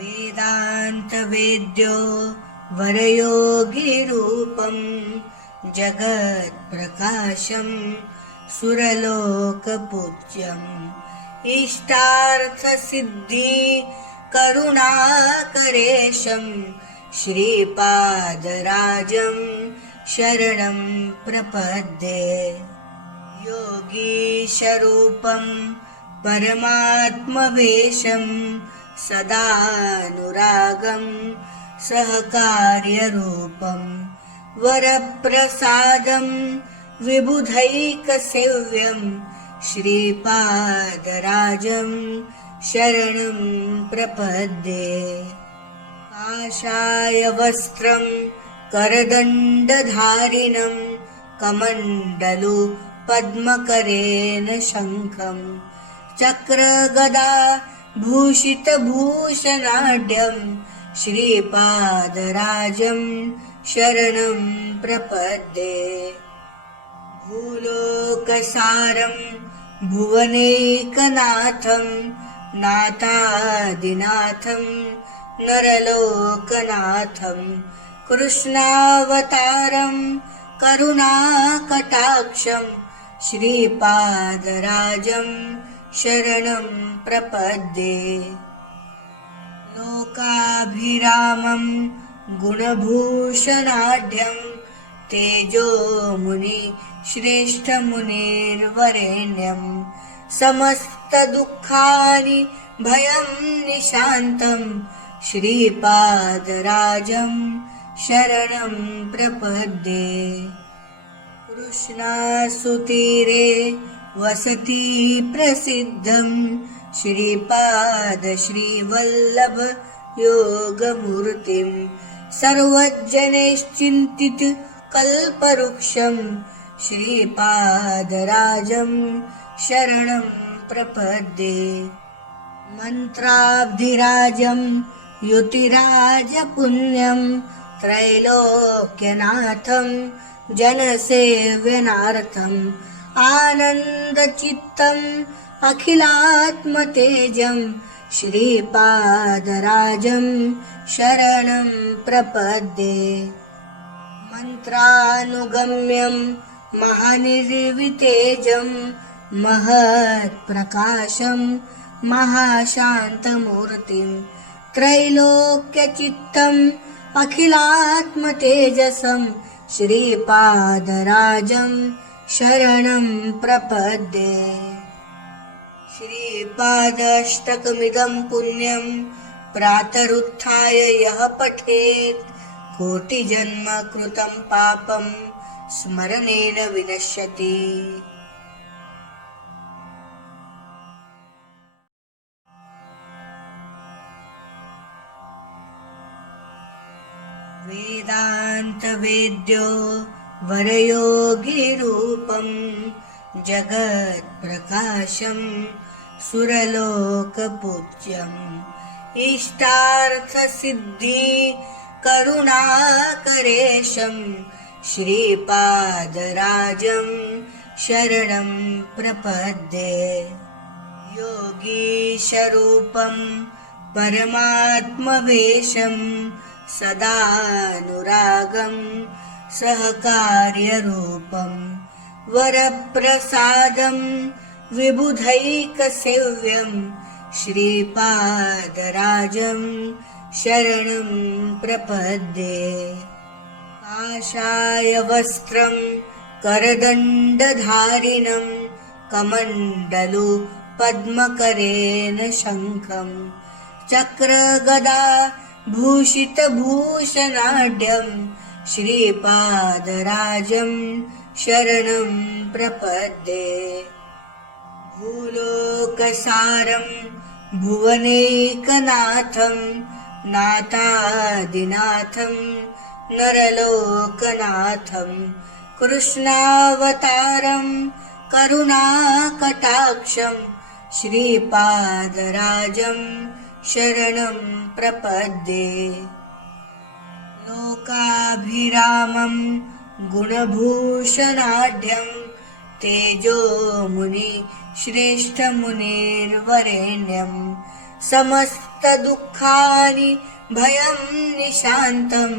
वेदान्तवेद्यो वरयोगिरूपं जगत्प्रकाशं सुरलोकपूज्यम् इष्टार्थसिद्धि करुणाकरेशं श्रीपादराजं शरणं प्रपद्ये। योगीशरूपं परमात्मवेशं सदानुरागं सहकार्यरूपं वरप्रसादं विबुधैकसेव्यं श्रीपादराजं शरणं प्रपद्ये। काषायवस्त्रं करदण्डधारिणं कमण्डलु पद्मकरेण शङ्खं चक्रगदा भूषितभूषणाढ्यं श्रीपादराजं शरणं प्रपद्ये। भूलोकसारं भुवनैकनाथं नाथादिनाथं नरलोकनाथं कृष्णावतारं करुणाकटाक्षं श्रीपादराजं शरणं प्रपद्ये। लोकाभिरामं गुणभूषणाढ्यं तेजोमुनि श्रेष्ठमुनिर्वरेण्यं समस्तदुःखानि भयं निशान्तं श्रीपादराजं शरणं प्रपद्ये। कृष्णासुतीरे वसति प्रसिद्धं श्रीपादश्रीवल्लभ योगमूर्तिं सर्वजनैश्चिन्तित कल्पवृक्षं श्रीपादराजं शरणं प्रपद्ये। मन्त्राब्धिराजं युतिराजपुण्यं त्रैलोक्यनाथं जनसेव्यनार्थम् आनन्दचित्तम् अखिलात्मतेजं श्रीपादराजं शरणं प्रपद्ये। मन्त्रानुगम्यं महानिर्वितेजं महत्प्रकाशं महाशान्तमूर्तिं त्रैलोक्यचित्तम् अखिलात्मतेजसं श्रीपादराजं शरणं प्रपद्ये। श्रीपादाष्टकमिदं पुण्यं प्रातरुत्थाय यः पठेत् कोटिजन्म कृतं पापं स्मरणेन विनश्यति। वेदान्तवेद्यो वरयोगिरूपं जगत्प्रकाशं सुरलोकपूज्यम् इष्टार्थसिद्धि करुणाकरेशं श्रीपादराजं शरणं प्रपद्ये। योगीशरूपं परमात्मवेशं सदानुरागं सहकार्यरूपं वरप्रसादं विबुधैकसेव्यं श्रीपादराजं शरणं प्रपद्ये। काषायवस्त्रं करदण्डधारिणं कमण्डलु पद्मकरेण शङ्खं चक्रगदा भूषितभूषणाढ्यं श्रीपादराजं शरणं प्रपद्ये। भूलोकसारं भुवनैकनाथं नाथादिनाथं नरलोकनाथं कृष्णावतारं करुणाकटाक्षं श्रीपादराजं शरणं प्रपद्ये। लोकाभिरामं गुणभूषणाढ्यं तेजोमुनि श्रेष्ठमुनिर्वरेण्यं समस्तदुःखानि भयं निशान्तं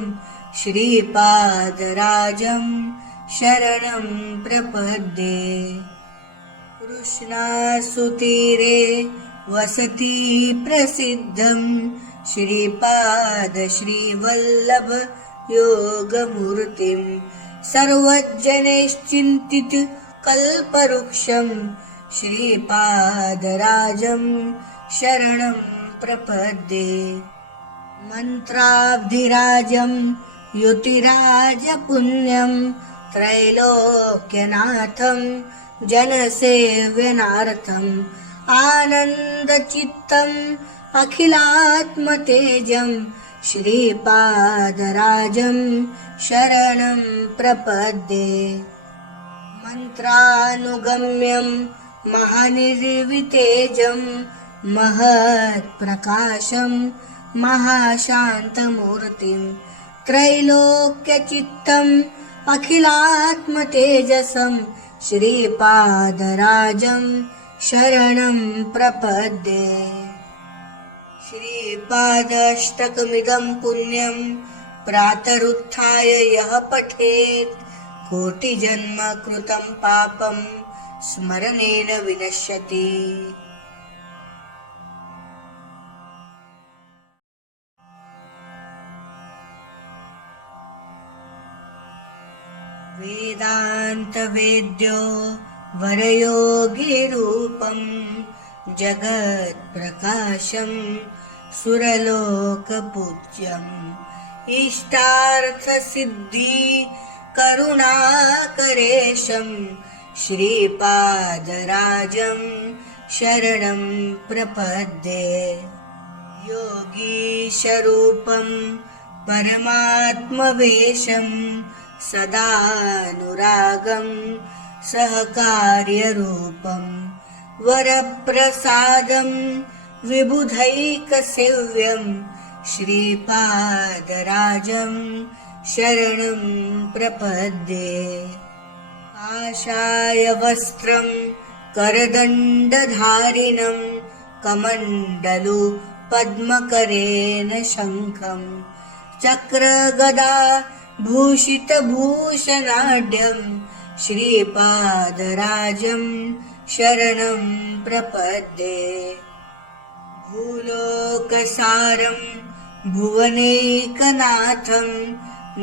श्रीपादराजं शरणं प्रपद्ये। कृष्णासुतीरे वसति प्रसिद्धं श्रीपाद श्रीवल्लभ योगमूर्तिं सर्वजनैश्चिन्तित कल्पवृक्षं श्रीपादराजं शरणं प्रपद्ये। मन्त्राब्धिराजं युतिराजपुण्यं त्रैलोक्यनाथं जनसेव्यनार्थम् आनन्दचित्तम् अखिलात्मतेजं श्रीपादराजं शरणं प्रपद्ये। मन्त्रानुगम्यं महानिर्वितेजं महत्प्रकाशं महाशान्तमूर्तिं त्रैलोक्यचित्तम् अखिलात्मतेजसं श्रीपादराजं शरणं प्रपद्ये। श्रीपादाष्टकमिदं पुण्यं प्रातरुत्थाय यः पठेत् कोटिजन्म कृतं पापं स्मरणेन विनश्यति। वेदान्तवेद्यो वरयोगिरूपं जगत्प्रकाशं सुरलोकपूज्यम् इष्टार्थसिद्धि करुणाकरेशं श्रीपादराजं शरणं प्रपद्ये। योगीशरूपं परमात्मवेशं सदानुरागं सहकार्यरूपं वरप्रसादं विबुधैकसेव्यं श्रीपादराजं शरणं प्रपद्ये। काषायवस्त्रं करदण्डधारिणं कमण्डलु पद्मकरेण शङ्खं चक्रगदा भूषितभूषणाढ्यं श्रीपादराजं शरणं प्रपद्ये। भूलोकसारं भुवनैकनाथं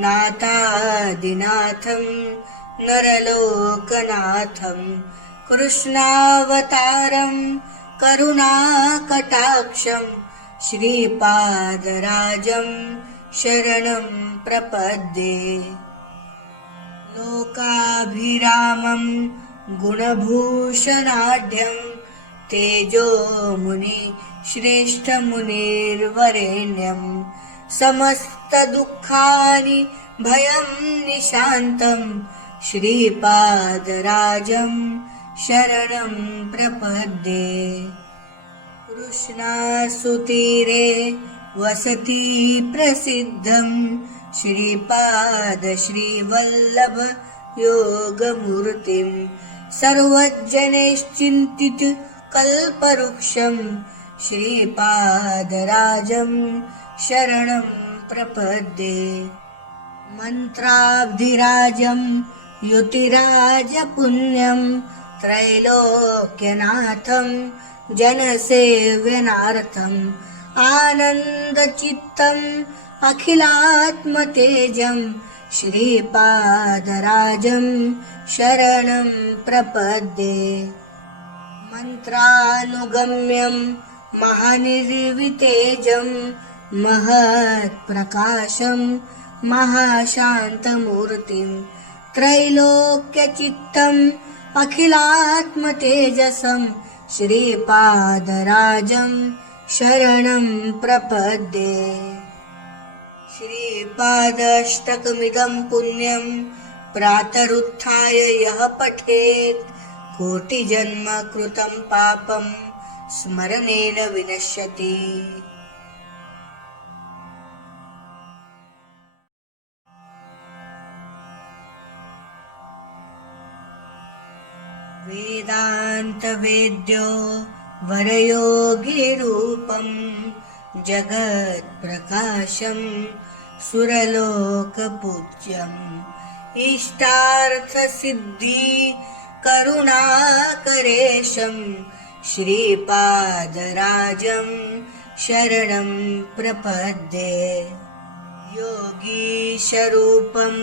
नाथादिनाथं नरलोकनाथं कृष्णावतारं करुणाकटाक्षं श्रीपादराजं शरणं प्रपद्ये। लोकाभिरामं गुणभूषणाढ्यं तेजोमुनि श्रेष्ठमुनिर्वरेण्यं समस्तदुःखानि भयं निशान्तं श्रीपादराजं शरणं प्रपद्ये। कृष्णासुतीरे वसति प्रसिद्धं श्रीपाद श्रीवल्लभ योगमूर्तिं सर्वजनैश्चिन्तित कल्पवृक्षं श्रीपादराजं शरणं प्रपद्ये। मन्त्राब्धिराजं युतिराजपुण्यं त्रैलोक्यनाथं जनसेव्यनार्थम् आनन्दचित्तम् अखिलात्मतेजं श्रीपादराजं शरणं प्रपद्ये। मन्त्रानुगम्यं महानिर्वितेजं महत्प्रकाशं महाशान्तमूर्तिं त्रैलोक्यचित्तम् अखिलात्मतेजसं श्रीपादराजं शरणं प्रपद्ये। श्रीपादाष्टकमिदं पुण्यं प्रातरुत्थाय यः पठेत् कोटिजन्म कृतं पापं स्मरणेन विनश्यति। वेदान्तवेद्यो वरयोगिरूपं जगत्प्रकाशं सुरलोकपूज्यम् इष्टार्थसिद्धि करुणाकरेशं श्रीपादराजं शरणं प्रपद्ये। योगीशरूपं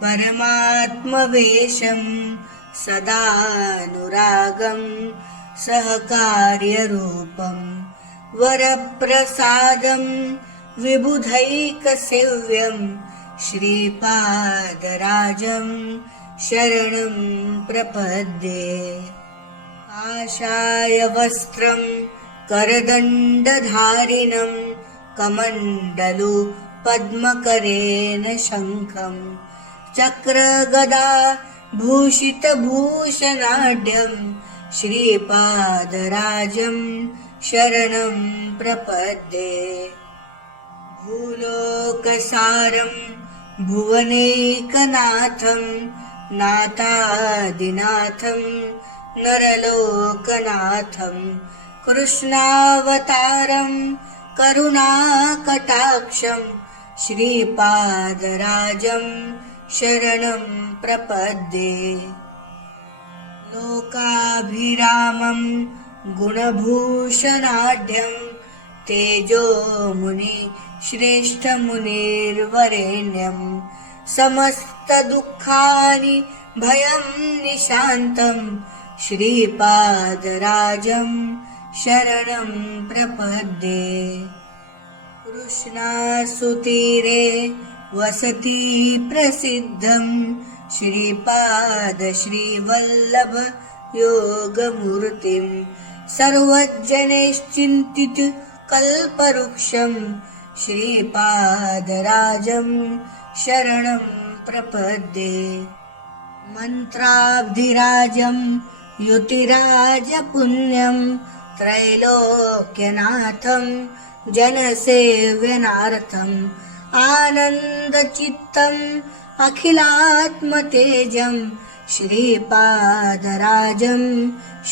परमात्मवेशं सदानुरागं सहकार्यरूपं वरप्रसादं विबुधैकसेव्यं श्रीपादराजं शरणं प्रपद्ये। काषायवस्त्रं करदण्डधारिणं कमण्डलु पद्मकरेण शङ्खं चक्रगदा भूषितभूषणाढ्यं श्रीपादराजं शरणं प्रपद्ये। भूलोकसारं भुवनैकनाथं नाथादिनाथं नरलोकनाथं कृष्णावतारं करुणाकटाक्षं श्रीपादराजं शरणं प्रपद्ये। लोकाभिरामं गुणभूषणाढ्यं तेजोमुनि श्रेष्ठमुनिर्वरेण्यं समस्तदुःखानि भयं निशान्तं श्रीपादराजं शरणं प्रपद्ये। कृष्णासुतीरे वसति प्रसिद्धं श्रीपादश्रीवल्लभ योगमूर्तिं सर्वजनैश्चिन्तित कल्पवृक्षं श्रीपादराजं शरणं प्रपद्ये। मन्त्राब्धिराजं युतिराजपुण्यं त्रैलोक्यनाथं जनसेव्यनार्थम् आनन्दचित्तम् अखिलात्मतेजं श्रीपादराजं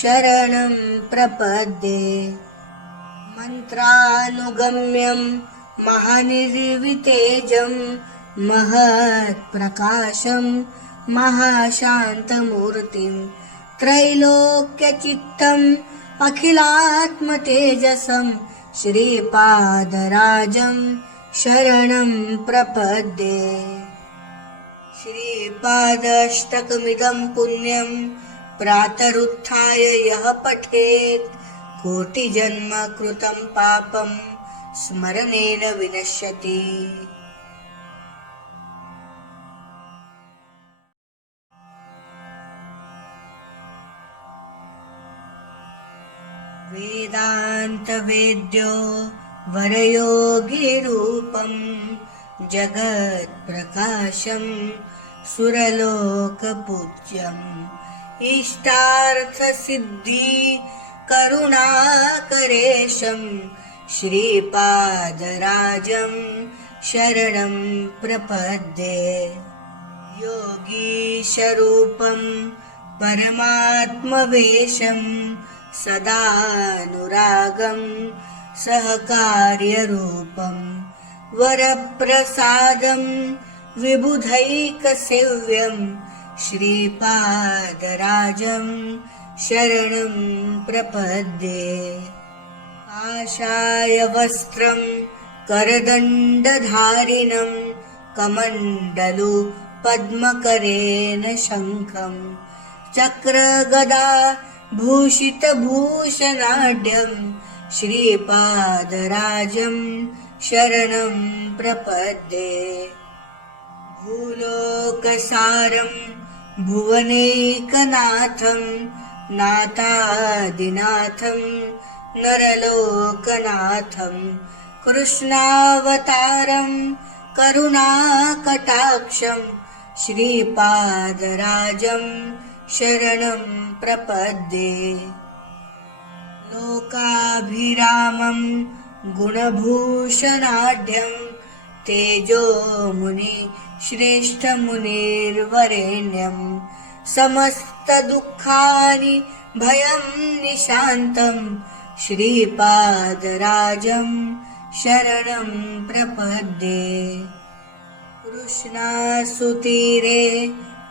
शरणं प्रपद्ये। मन्त्रानुगम्यं महानिर्वितेजं महत्प्रकाशं महाशान्तमूर्तिं त्रैलोक्यचित्तम् अखिलात्मतेजसं श्रीपादराजं शरणं प्रपद्ये। श्रीपादाष्टकमिदं पुण्यं प्रातरुत्थाय यः पठेत् कोटिजन्म कृतं पापं स्मरणेन विनश्यति। वेदान्तवेद्यो वरयोगिरूपं जगत्प्रकाशं सुरलोकपूज्यम् इष्टार्थसिद्धि करुणाकरेशं श्रीपादराजं शरणं प्रपद्ये। योगीशरूपं परमात्मवेशं सदानुरागं सहकार्यरूपं वरप्रसादं विबुधैकसेव्यं श्रीपादराजं शरणं प्रपद्ये। काषायवस्त्रं करदण्डधारिणं कमण्डलु पद्मकरेण शङ्खं चक्रगदा भूषितभूषणाढ्यं श्रीपादराजं शरणं प्रपद्ये। भूलोकसारं भुवनैकनाथं नाथादिनाथं नरलोकनाथं कृष्णावतारं करुणाकटाक्षं श्रीपादराजं शरणं प्रपद्ये। लोकाभिरामं गुणभूषणाढ्यं तेजोमुनि श्रेष्ठमुनिर्वरेण्यं समस्तदुःखानि भयं निशान्तं श्रीपादराजं शरणं प्रपद्ये। कृष्णासुतीरे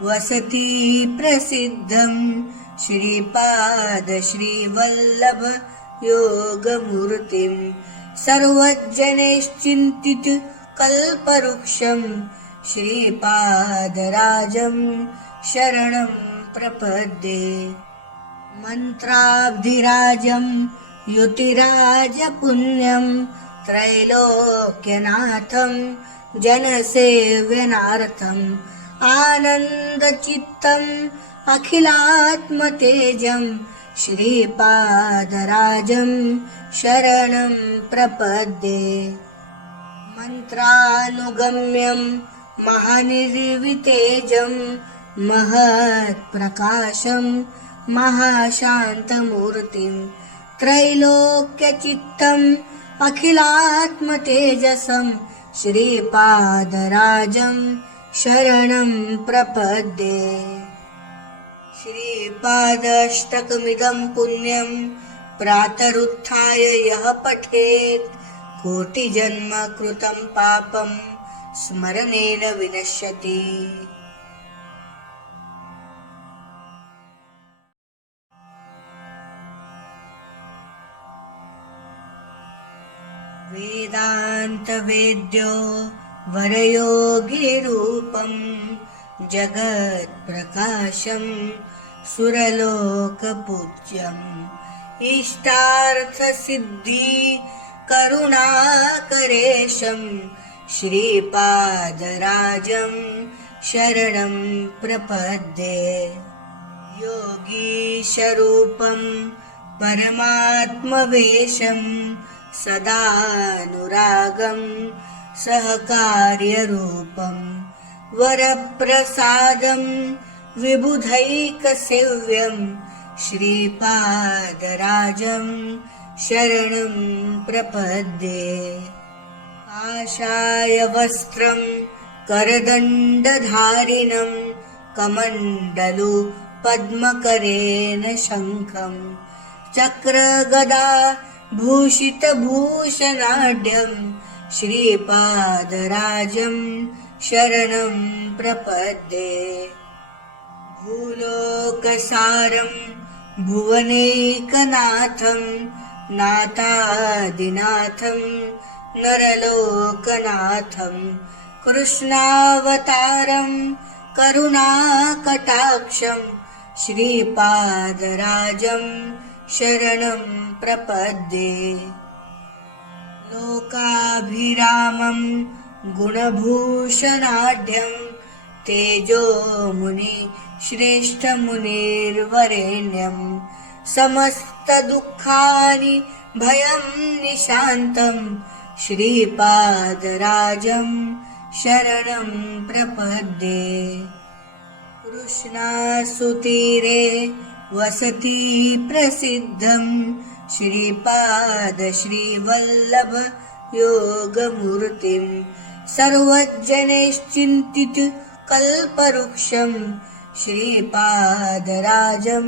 वसति प्रसिद्धं श्रीपाद श्रीवल्लभ योगमूर्तिं सर्वजनैश्चिन्तित कल्पवृक्षं श्रीपादराजं शरणं प्रपद्ये। मन्त्राब्धिराजं युतिराजपुण्यं त्रैलोक्यनाथं जनसेव्यनार्थम् आनन्दचित्तम् अखिलात्मतेजं श्रीपादराजं शरणं प्रपद्ये। मन्त्रानुगम्यं महानिर्वितेजं महत्प्रकाशं महाशान्तमूर्तिं त्रैलोक्यचित्तम् अखिलात्मतेजसं श्रीपादराजं शरणं प्रपद्ये। श्रीपादाष्टकमिदं पुण्यं प्रातरुत्थाय यः पठेत् कोटिजन्म कृतं पापं स्मरणेन विनश्यति। वेदान्तवेद्यो वरयोगिरूपं जगत्प्रकाशं सुरलोकपूज्यम् इष्टार्थसिद्धि करुणाकरेशं श्रीपादराजं शरणं प्रपद्ये। योगीशरूपं परमात्मवेशं सदानुरागं सहकार्यरूपं वरप्रसादं विबुधैकसेव्यं श्रीपादराजं शरणं प्रपद्ये। काषायवस्त्रं करदण्डधारिणं कमण्डलु पद्मकरेण शङ्खं चक्रगदा भूषितभूषणाढ्यं श्रीपादराजं शरणं प्रपद्ये। भूलोकसारं भुवनैकनाथं नाथादिनाथं नरलोकनाथं कृष्णावतारं करुणाकटाक्षं श्रीपादराजं शरणं प्रपद्ये। लोकाभिरामं गुणभूषणाढ्यं तेजोमुनि श्रेष्ठमुनिर्वरेण्यं समस्तदुःखानि भयं निशान्तं श्रीपादराजं शरणं प्रपद्ये। कृष्णासुतीरे वसति प्रसिद्धं श्रीपाद श्रीवल्लभ योगमूर्तिं सर्वजनैश्चिन्तित कल्पवृक्षं श्रीपादराजं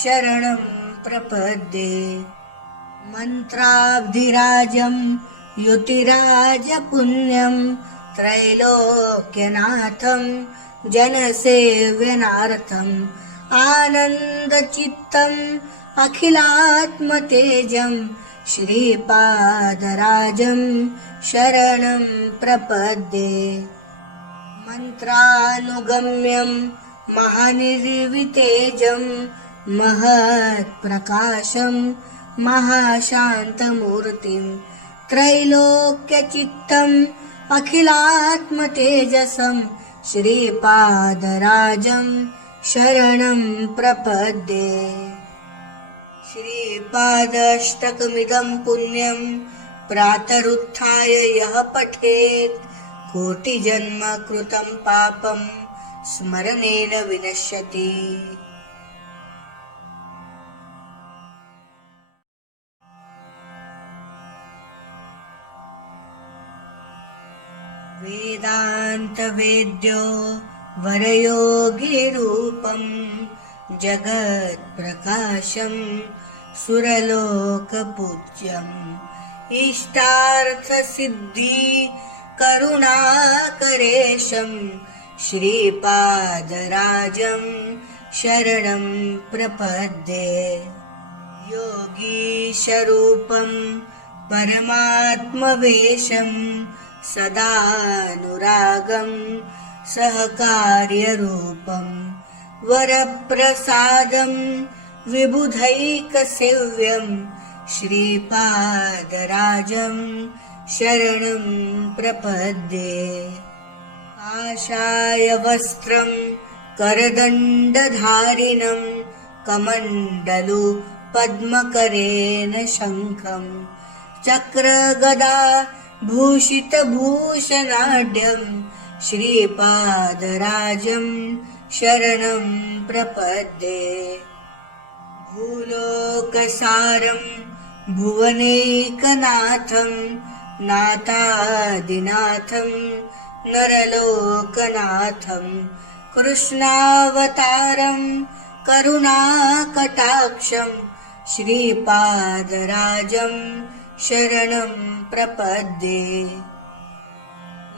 शरणं प्रपद्ये। मन्त्राब्धिराजं युतिराजपुण्यं त्रैलोक्यनाथं जनसेव्यनार्थम् आनन्दचित्तम् अखिलात्मतेजं श्रीपादराजं शरणं प्रपद्ये। मन्त्रानुगम्यं महानिर्वितेजं महत्प्रकाशं महाशान्तमूर्तिं त्रैलोक्यचित्तम् अखिलात्मतेजसं श्रीपादराजं शरणं प्रपद्ये। श्रीपादाष्टकमिदं पुण्यं प्रातरुत्थाय यः पठेत् कोटिजन्म कृतं पापं स्मरणेन विनश्यति। वेदान्तवेद्यो वरयोगिरूपं जगत्प्रकाशं सुरलोकपूज्यम् इष्टार्थसिद्धि करुणाकरेशं श्रीपादराजं शरणं प्रपद्ये। योगीशरूपं परमात्मवेशं सदानुरागं सहकार्यरूपं वरप्रसादं विबुधैकसेव्यं श्रीपादराजं शरणं प्रपद्ये। आशायवस्त्रं करदण्डधारिणं कमण्डलु पद्मकरेण शङ्खं चक्रगदा भूषितभूषणाढ्यं श्रीपादराजं शरणं प्रपद्ये। भूलोकसारं भुवनैकनाथं नाथादिनाथं नरलोकनाथं कृष्णावतारं करुणाकटाक्षं श्रीपादराजं शरणं प्रपद्ये।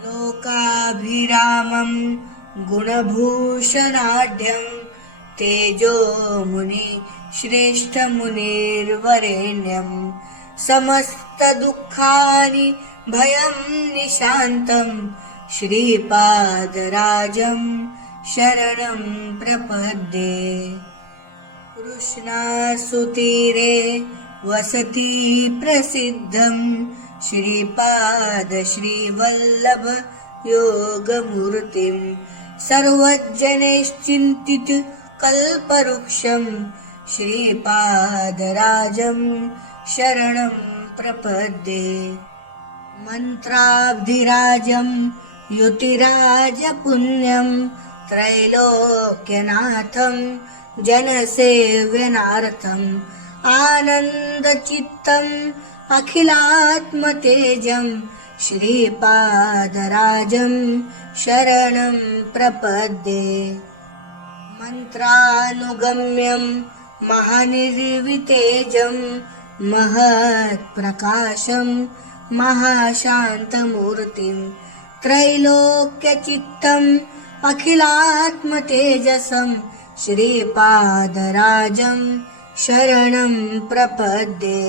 लोकाभिरामं गुणभूषणाढ्यं तेजोमुनि श्रेष्ठमुनिर्वरेण्यं समस्तदुःखानि भयं निशान्तं श्रीपादराजं शरणं प्रपद्ये। कृष्णासुतीरे वसति प्रसिद्धं श्रीपादश्रीवल्लभ योगमूर्तिं सर्वजनैश्चिन्तित कल्पवृक्षं श्रीपादराजं शरणं प्रपद्ये। मन्त्राब्धिराजं युतिराजपुण्यं त्रैलोक्यनाथं जनसेव्यनार्थम् आनन्दचित्तम् अखिलात्मतेजं श्रीपादराजं शरणं प्रपद्ये। मन्त्रानुगम्यं महानिर्वितेजं महत्प्रकाशं महाशान्तमूर्तिं त्रैलोक्यचित्तम् अखिलात्मतेजसं श्रीपादराजं शरणं प्रपद्ये।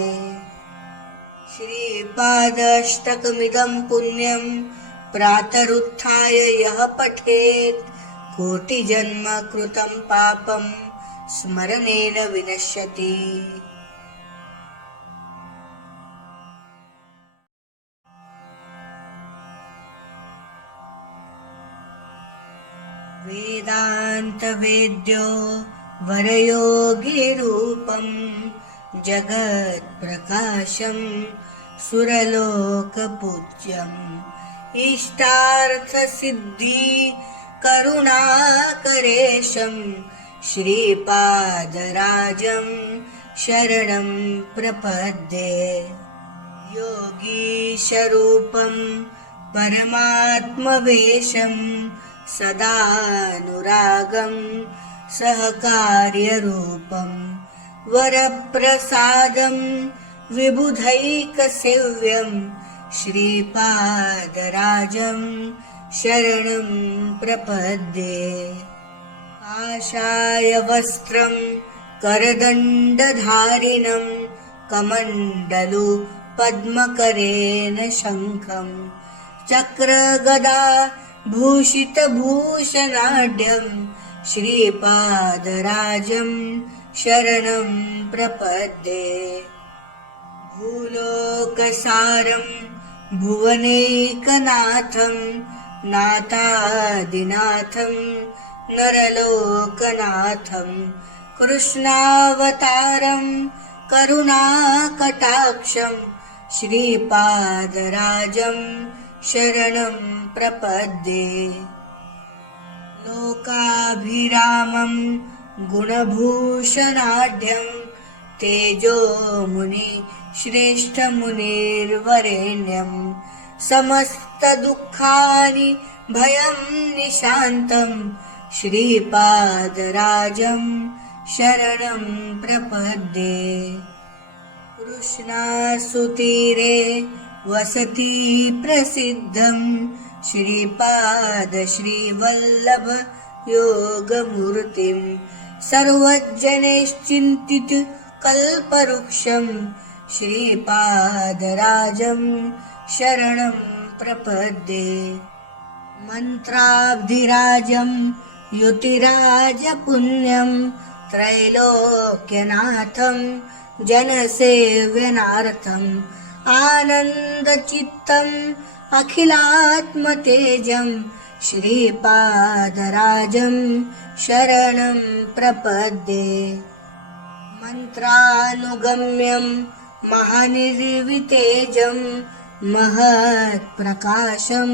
श्रीपादाष्टकमिदं पुण्यं प्रातरुत्थाय यः पठेत् कोटिजन्म कृतं पापं स्मरणेन विनश्यति। वेदान्तवेद्यो वरयोगिरूपं जगत्प्रकाशं सुरलोकपूज्यम् इष्टार्थसिद्धि करुणाकरेशं श्रीपादराजं शरणं प्रपद्ये। योगीशरूपं परमात्मवेशं सदानुरागं सहकार्यरूपं वरप्रसादं विबुधैकसेव्यं श्रीपादराजं शरणं प्रपद्ये। आशायवस्त्रं करदण्डधारिणं कमण्डलु पद्मकरेण शङ्खं चक्रगदा भूषितभूषणाढ्यं श्रीपादराजं शरणं प्रपद्ये। भूलोकसारं भुवनैकनाथं नाथादिनाथं नरलोकनाथं कृष्णावतारं करुणाकटाक्षं श्रीपादराजं शरणं प्रपद्ये। लोकाभिरामं गुणभूषणाढ्यं तेजोमुनि श्रेष्ठमुनिर्वरेण्यं समस्तदुःखानि भयं निशान्तं श्रीपादराजं शरणं प्रपद्ये। कृष्णासुतीरे वसति प्रसिद्धं श्रीपाद श्रीवल्लभ योगमूर्तिं सर्वजनैश्चिन्तित कल्पवृक्षं श्रीपादराजं शरणं प्रपद्ये। मन्त्राब्धिराजं युतिराजपुण्यं त्रैलोक्यनाथं जनसेव्यनार्थम् आनन्दचित्तम् अखिलात्मतेजं श्रीपादराजं शरणं प्रपद्ये। मन्त्रानुगम्यं महानिर्वितेजं महत्प्रकाशं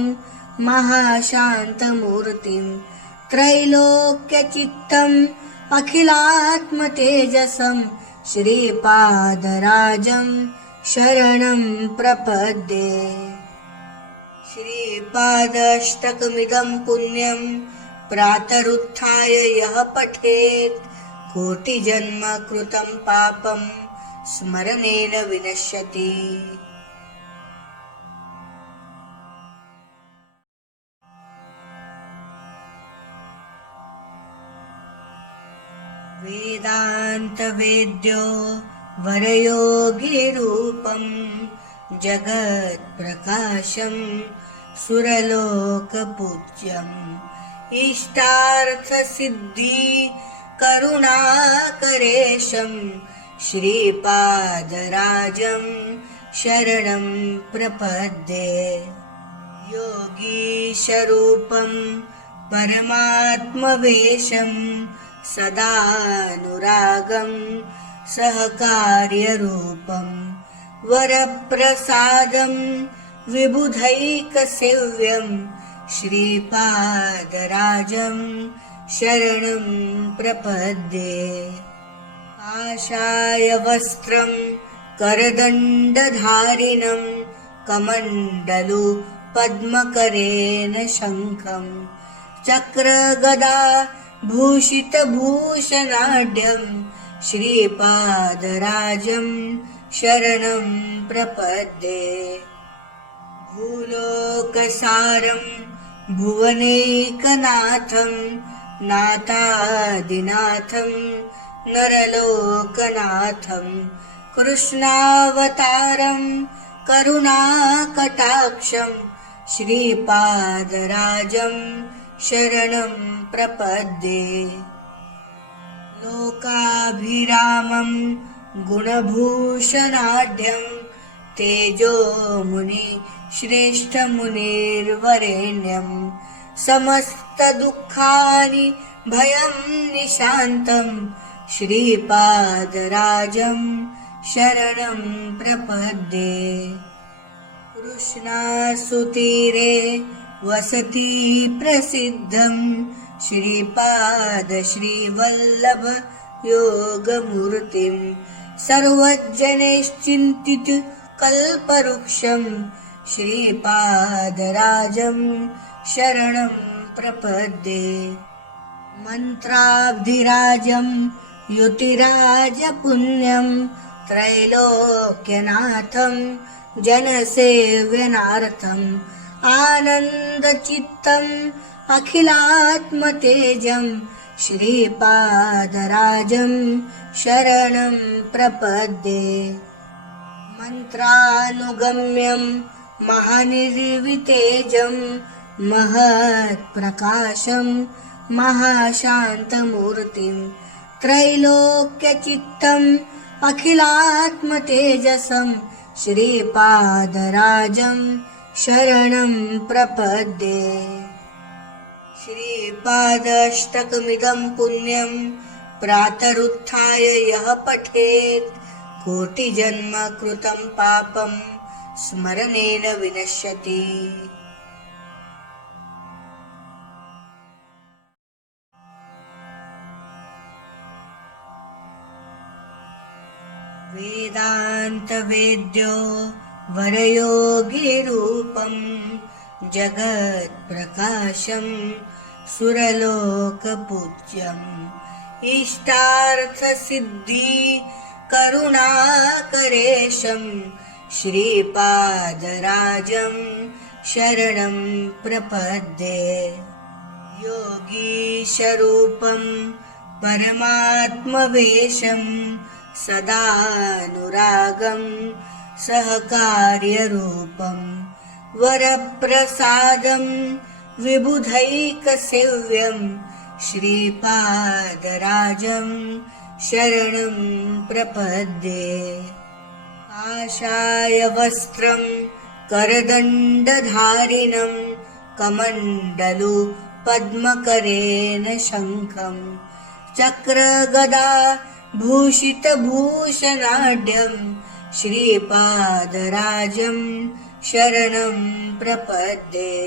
महाशान्तमूर्तिं त्रैलोक्यचित्तम् अखिलात्मतेजसं श्रीपादराजं शरणं प्रपद्ये। श्रीपादाष्टकमिदं पुण्यं प्रातरुत्थाय यः पठेत् कोटिजन्म कृतं पापं स्मरणेन विनश्यति। वेदान्तवेद्यो वरयोगिरूपं जगत्प्रकाशं सुरलोकपूज्यम् इष्टार्थसिद्धि करुणाकरेशं श्रीपादराजं शरणं प्रपद्ये। योगीशरूपं परमात्मवेशं सदानुरागं सहकार्यरूपं वरप्रसादं विबुधैकसेव्यं श्रीपादराजं शरणं प्रपद्ये। काषायवस्त्रं करदण्डधारिणं कमण्डलु पद्मकरेण शङ्खं चक्रगदा भूषितभूषणाढ्यं श्रीपादराजं शरणं प्रपद्ये। भूलोकसारं भुवनैकनाथं नाथादिनाथं नरलोकनाथं कृष्णावतारं करुणाकटाक्षं श्रीपादराजं शरणं प्रपद्ये। लोकाभिरामं गुणभूषणाढ्यं तेजोमुनि श्रेष्ठमुनिर्वरेण्यं समस्तदुःखानि भयं निशान्तं श्रीपादराजं शरणं प्रपद्ये। कृष्णासुतीरे वसति प्रसिद्धं श्रीपाद श्रीवल्लभ योगमूर्तिं सर्वजनैश्चिन्तित कल्पवृक्षं श्रीपादराजं शरणं प्रपद्ये। मन्त्राब्धिराजं युतिराजपुण्यं त्रैलोक्यनाथं जनसेव्यनार्थम् आनन्दचित्तम् अखिलात्मतेजं श्रीपादराजं शरणं प्रपद्ये। मन्त्रानुगम्यं महानिर्वितेजं महत्प्रकाशं महाशान्तमूर्तिं त्रैलोक्यचित्तम् अखिलात्मतेजसं श्रीपादराजं शरणं प्रपद्ये। श्रीपादाष्टकमिदं पुण्यं प्रातरुत्थाय यः पठेत् कोटिजन्म कृतं पापं स्मरणेन विनश्यति। वेदान्तवेद्यो वरयोगिरूपं जगत्प्रकाशं सुरलोकपूज्यं इष्टार्थसिद्धि करुणाकरेशं श्रीपादराजं शरणं प्रपद्ये। योगीशरूपं परमात्मवेशं सदानुरागं सहकार्यरूपं वरप्रसादं विबुधैकसेव्यं श्रीपादराजं शरणं प्रपद्ये। आशायवस्त्रं करदण्डधारिणं कमण्डलु पद्मकरेण शङ्खं चक्रगदा भूषितभूषणाढ्यं श्रीपादराजं शरणं प्रपद्ये।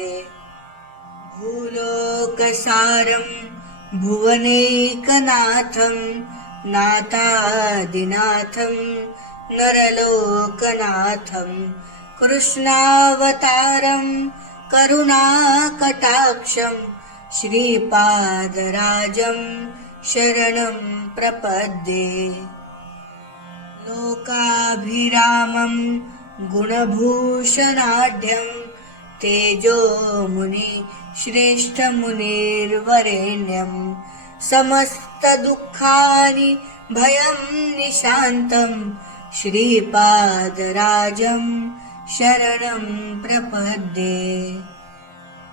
भूलोकसारं भुवनैकनाथं नाथादिनाथं नरलोकनाथं कृष्णावतारं करुणाकटाक्षं श्रीपादराजं शरणं प्रपद्ये। लोकाभिरामं गुणभूषणाढ्यं तेजोमुनि श्रेष्ठमुनिर्वरेण्यं समस्तदुःखानि भयं निशान्तं श्रीपादराजं शरणं प्रपद्ये।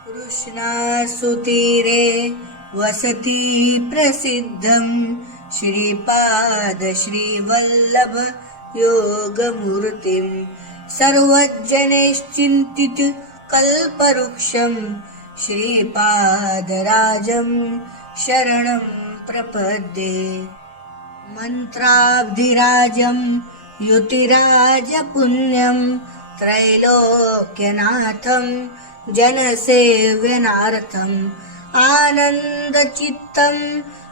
कृष्णासुतीरे वसति प्रसिद्धं श्रीपादश्रीवल्लभ योगमूर्तिं सर्वजनैश्चिन्तित कल्पवृक्षं श्रीपादराजं शरणं प्रपद्ये। मन्त्राब्धिराजं युतिराजपुण्यं त्रैलोक्यनाथं जनसेव्यनार्थम् आनन्दचित्तम्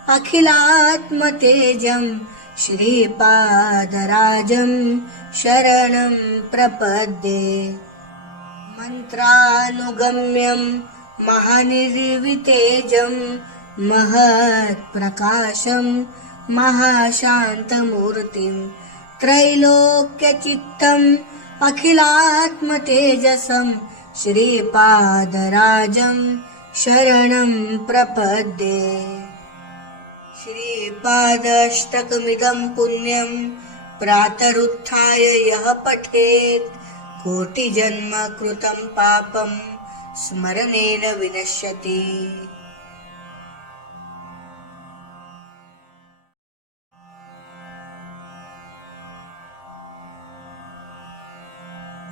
अखिलात्मतेजं श्रीपादराजं शरणं प्रपद्ये। मन्त्रानुगम्यं महानिर्वितेजं महत्प्रकाशं महाशान्तमूर्तिं त्रैलोक्यचित्तम् अखिलात्मतेजसं श्रीपादराजं शरणं प्रपद्ये। श्रीपादाष्टकमिदं पुण्यं प्रातरुत्थाय यः पठेत् कोटिजन्म कृतं पापं स्मरणेन विनश्यति।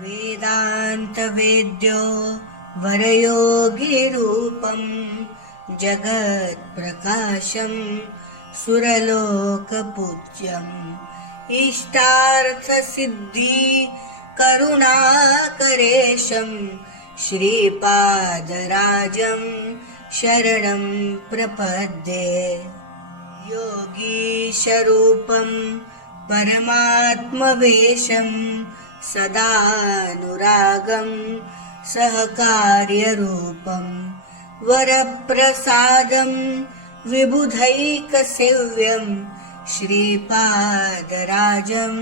वेदान्तवेद्यो वरयोगिरूपं जगत्प्रकाशं सुरलोकपूज्यम् इष्टार्थसिद्धि करुणाकरेशं श्रीपादराजं शरणं प्रपद्ये। योगीशरूपं परमात्मवेशं सदानुरागं सहकार्यरूपं वरप्रसादं विबुधैकसेव्यं श्रीपादराजं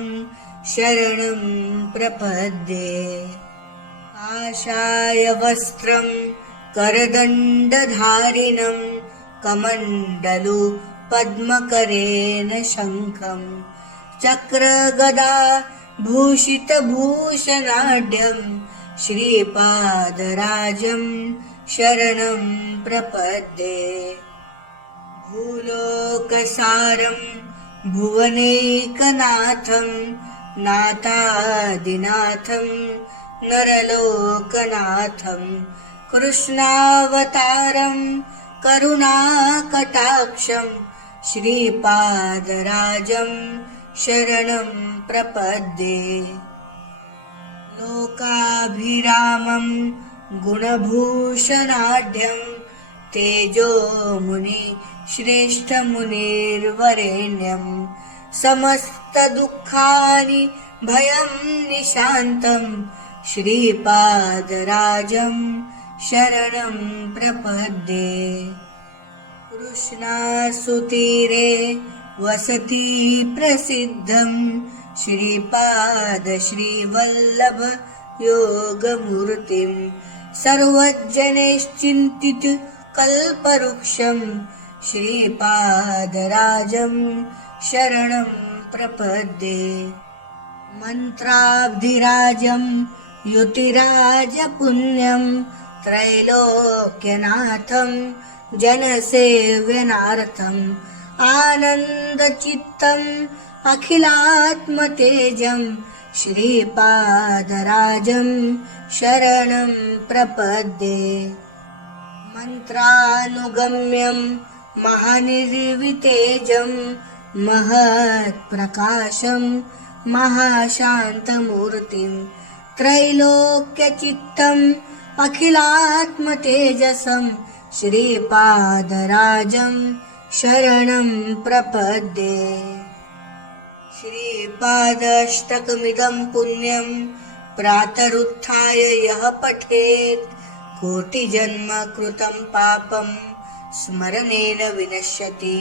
शरणं प्रपद्ये। आशायवस्त्रं करदण्डधारिणं कमण्डलु पद्मकरेण शङ्खं चक्रगदा भूषितभूषणाढ्यं श्रीपादराजं शरणं प्रपद्ये। भूलोकसारं भुवनैकनाथं नाथादिनाथं नरलोकनाथं कृष्णावतारं करुणाकटाक्षं श्रीपादराजं शरणं प्रपद्ये। लोकाभिरामं गुणभूषणाढ्यं तेजोमुनि श्रेष्ठमुनिर्वरेण्यं समस्तदुःखानि भयं निशान्तं श्रीपादराजं शरणं प्रपद्ये। कृष्णासुतीरे वसति प्रसिद्धं श्रीपाद श्रीवल्लभ योगमूर्तिं सर्वजनैश्चिन्तित कल्पवृक्षं श्रीपादराजं शरणं प्रपद्ये। मन्त्राब्धिराजं युतिराजपुण्यं त्रैलोक्यनाथं जनसेव्यनार्थम् आनन्दचित्तम् अखिलात्मतेजं श्रीपादराजं शरणं प्रपद्ये। मन्त्रानुगम्यं महानिर्वितेजं महत्प्रकाशं महाशान्तमूर्तिं त्रैलोक्यचित्तम् अखिलात्मतेजसं श्रीपादराजं शरणं प्रपद्ये। श्रीपादाष्टकमिदं पुण्यं प्रातरुत्थाय यः पठेत् कोटिजन्म कृतं पापं स्मरणेन विनश्यति।